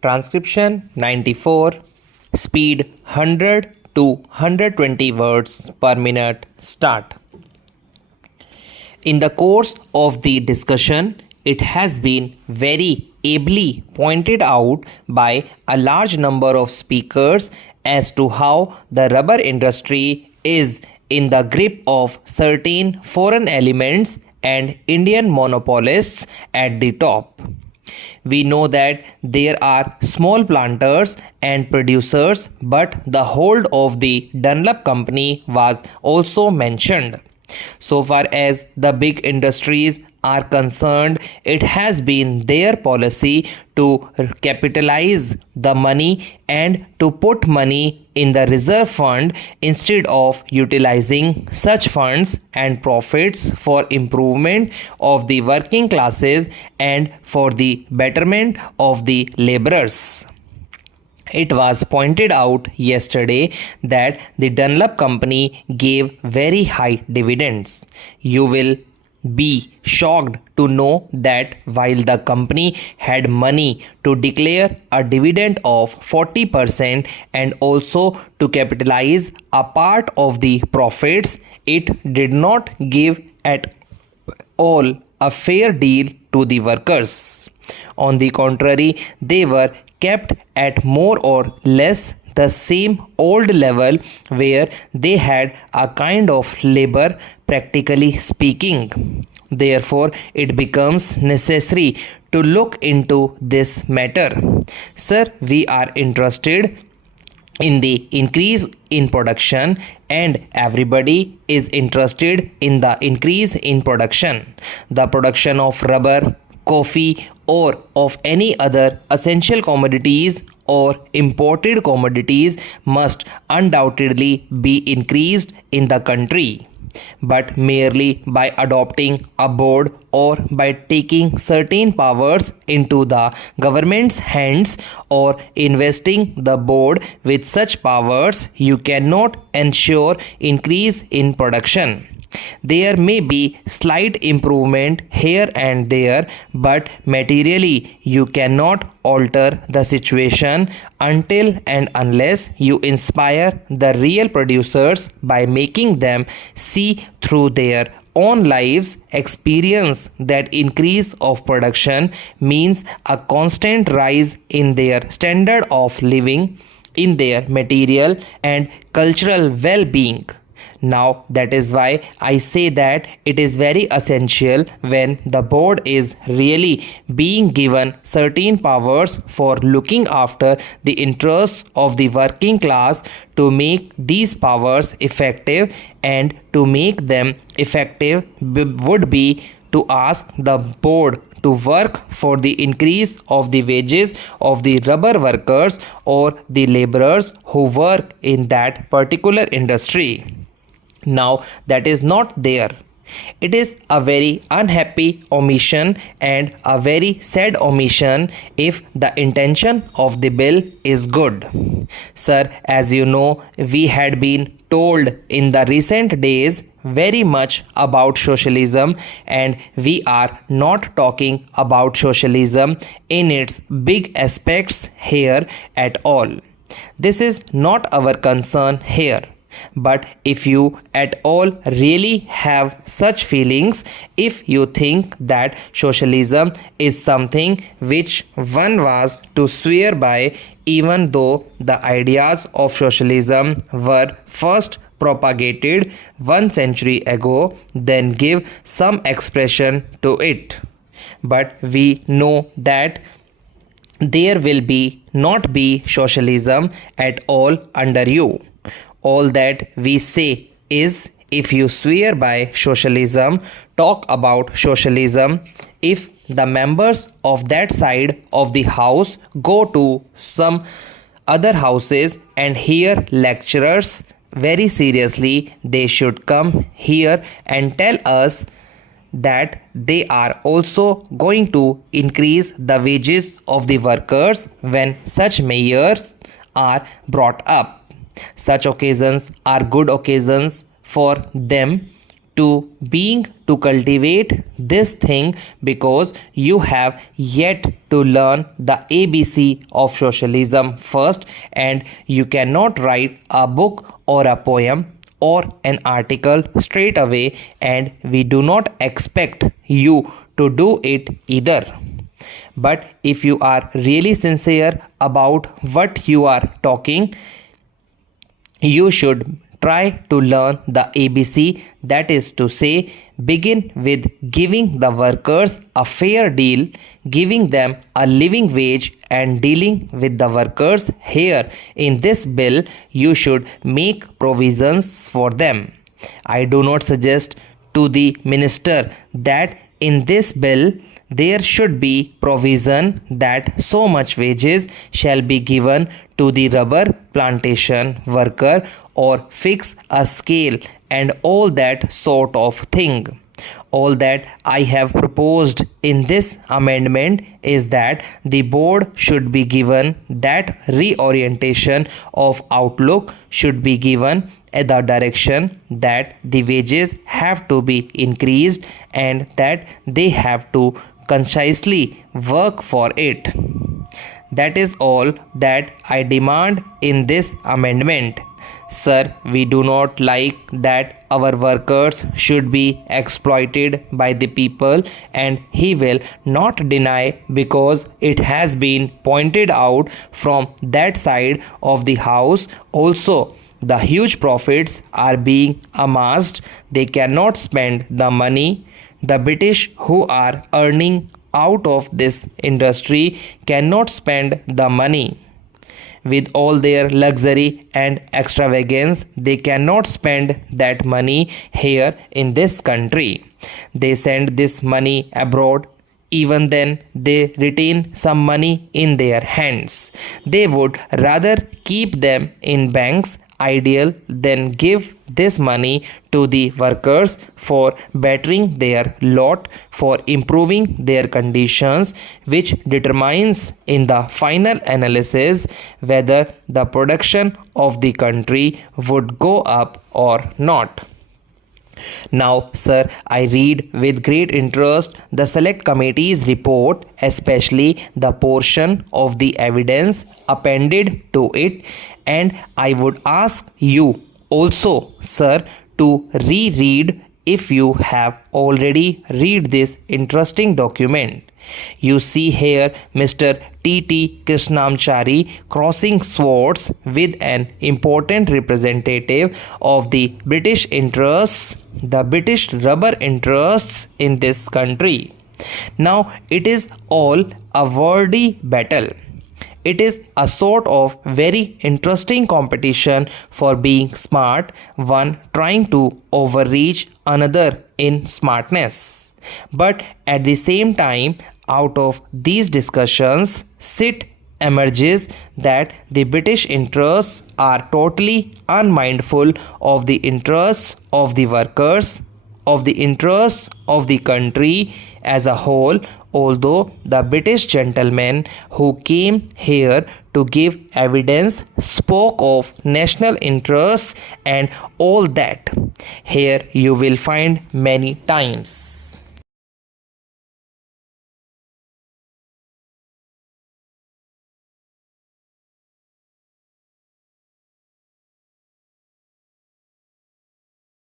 Transcription 94, speed 100 to 120 words per minute, start. In the course of the discussion, it has been very ably pointed out by a large number of speakers as to how the rubber industry is in the grip of certain foreign elements and Indian monopolists at the top. We know that there are small planters and producers, but the hold of the Dunlop company was also mentioned. So far as the big industries are concerned, it has been their policy to capitalize the money and to put money in the reserve fund instead of utilizing such funds and profits for improvement of the working classes and for the betterment of the laborers. It was pointed out yesterday that the Dunlop company gave very high dividends. You will be shocked to know that while the company had money to declare a dividend of 40% and also to capitalize a part of the profits, it did not give at all a fair deal to the workers. On the contrary, they were kept at more or less the same old level where they had a kind of labor, practically speaking. Therefore, it becomes necessary to look into this matter. Sir, we are interested in the increase in production and everybody is interested in the increase in production. The production of rubber, coffee or of any other essential commodities or imported commodities must undoubtedly be increased in the country. But merely by adopting a board or by taking certain powers into the government's hands or investing the board with such powers, you cannot ensure increase in production. There may be slight improvement here and there, but materially you cannot alter the situation until and unless you inspire the real producers by making them see through their own lives experience that increase of production means a constant rise in their standard of living, in their material and cultural well-being. Now that is why I say that it is very essential when the board is really being given certain powers for looking after the interests of the working class to make these powers effective, and to make them effective would be to ask the board to work for the increase of the wages of the rubber workers or the laborers who work in that particular industry. Now that is not there. It is a very unhappy omission and a very sad omission if the intention of the bill is good. Sir, as you know, we had been told in the recent days very much about socialism, and we are not talking about socialism in its big aspects here at all. This is not our concern here. But if you at all really have such feelings, if you think that socialism is something which one was to swear by, even though the ideas of socialism were first propagated 1 century ago, then give some expression to it. But we know that there will not be socialism at all under you. All that we say is, if you swear by socialism, talk about socialism, if the members of that side of the house go to some other houses and hear lecturers very seriously, they should come here and tell us that they are also going to increase the wages of the workers when such measures are brought up. Such occasions are good occasions for them to cultivate this thing, because you have yet to learn the ABC of socialism first, and you cannot write a book or a poem or an article straight away, and we do not expect you to do it either. But if you are really sincere about what you are talking, you should try to learn the ABC, that is to say, begin with giving the workers a fair deal, giving them a living wage, and dealing with the workers. Here in this bill, you should make provisions for them. I do not suggest to the minister that in this bill there should be provision that so much wages shall be given to the rubber plantation worker, or fix a scale and all that sort of thing. All that I have proposed in this amendment is that the board should be given that reorientation of outlook should be given at the direction that the wages have to be increased and that they have to concisely work for it. That is all that I demand in this amendment. Sir, we do not like that our workers should be exploited by the people, and he will not deny, because it has been pointed out from that side of the house also. The huge profits are being amassed. They cannot spend the money. The British, who are earning out of this industry, cannot spend the money. With all their luxury and extravagance, they cannot spend that money here in this country. They send this money abroad. Even then, they retain some money in their hands. They would rather keep them in banks ideal than give this money to the workers for bettering their lot, for improving their conditions, which determines in the final analysis whether the production of the country would go up or not. Now, sir, I read with great interest the select committee's report, especially the portion of the evidence appended to it, and I would ask you also, sir, to reread if you have already read this interesting document. You see here Mr. T.T. Krishnamchari crossing swords with an important representative of the British interests, the British rubber interests in this country. Now, it is all a wordy battle. It is a sort of very interesting competition for being smart, one trying to overreach another in smartness. But at the same time, out of these discussions, emerges that the British interests are totally unmindful of the interests of the workers, of the interests of the country as a whole, although the British gentlemen who came here to give evidence spoke of national interests and all that. Here you will find many times.